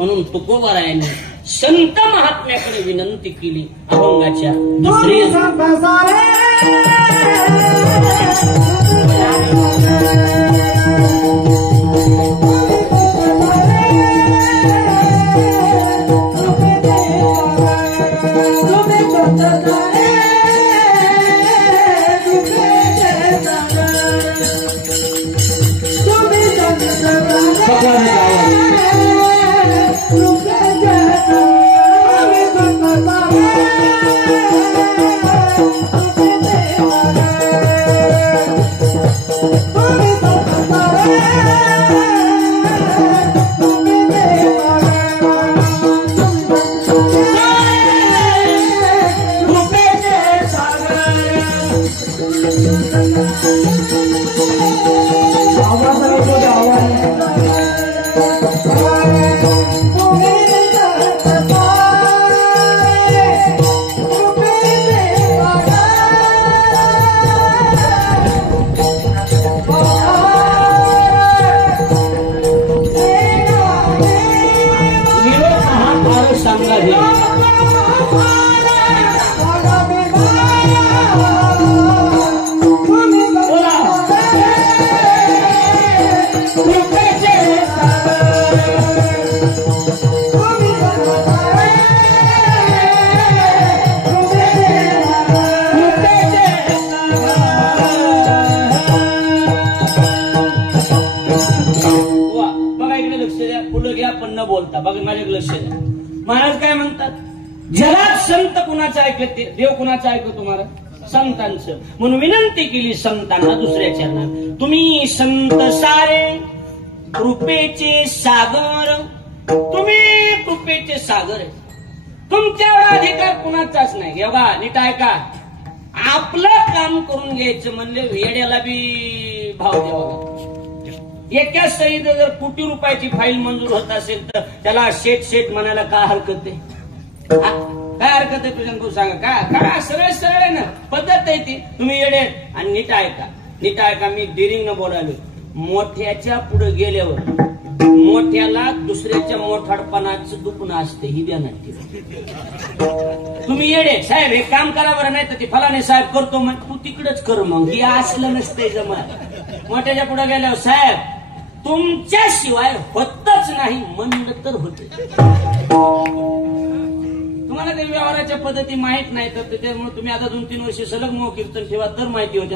म्हणून तुकोबारायांनी संत महात्म्याकडे विनंती केली. अभंगाच्या दुसरी महाराज काय म्हणतात, जगात संत कुणाचं ऐकते, देव कुणाचं ऐकतो तुम्हाला? संतांचं. म्हणून विनंती केली संतांना दुसऱ्या चरणात, तुम्ही संत सारे कृपेचे सागर, तुम्ही कृपेचे सागर आहे, तुमच्यावर अधिकार कुणाचाच नाही. बघा नीट ऐका, आपलं काम करून घ्यायचं म्हणले वेड्याला बी भाव द्यावा. एका सहीत जर कोटी रुपयाची फाईल मंजूर होत असेल तर त्याला शेठ म्हणायला काय हरकत आहे? काय हरकत आहे तुझ्या सांगा? काय सरळ सरळ आहे ना, पद्धत आहे ती. तुम्ही येडे. आणि नीट ऐका, मी डिरिंग न बोलायलो. मोठ्याच्या पुढे गेल्यावर मोठ्याला दुसऱ्याच्या मोठाडपणाचं दुखणं असते, ही ध्यानात ठेवा. तुम्ही येडे साहेब हे काम करा बरं, नाही तर ते फलाने साहेब करतो मग तू तिकडच कर, मग हे असलं नसते जमा. मोठ्याच्या पुढे गेल्यावर साहेब तुमच्याशिवाय होतच नाही म्हणलं तर होते. तुम्हाला काही व्यवहाराच्या पद्धती माहित नाही तर त्याच्यामुळे तुम्ही आता 2-3 वर्ष सलग मोह कीर्तन ठेवा तर माहिती होते.